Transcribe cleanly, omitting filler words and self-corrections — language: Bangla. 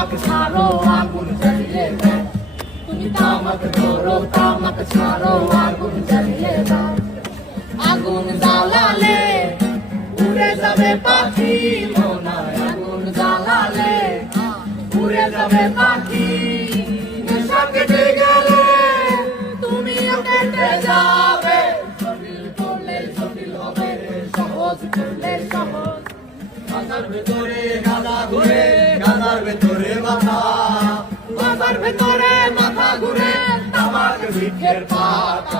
তামাক ছাড়ো আগুন জ্বালিয়ে দাও তুমি তামাক ধরো তামাক ছাড়ো আগুন জ্বালিয়ে দাও আগুন জ্বালালে উড়ে যাবে পাখি মনায় আগুন জ্বালালে উড়ে যাবে পাখি নেশা কেটে গেলে তুমিও কেটে যাবে জটিল করলে জটিল হবে সহজ করলে সহজ মাথার ভেতরে গাদা ঘুরে গাদার ভেতরে মাথা মাথার ভেতরে মাথা ঘুরে তামাক বৃক্ষের পাতা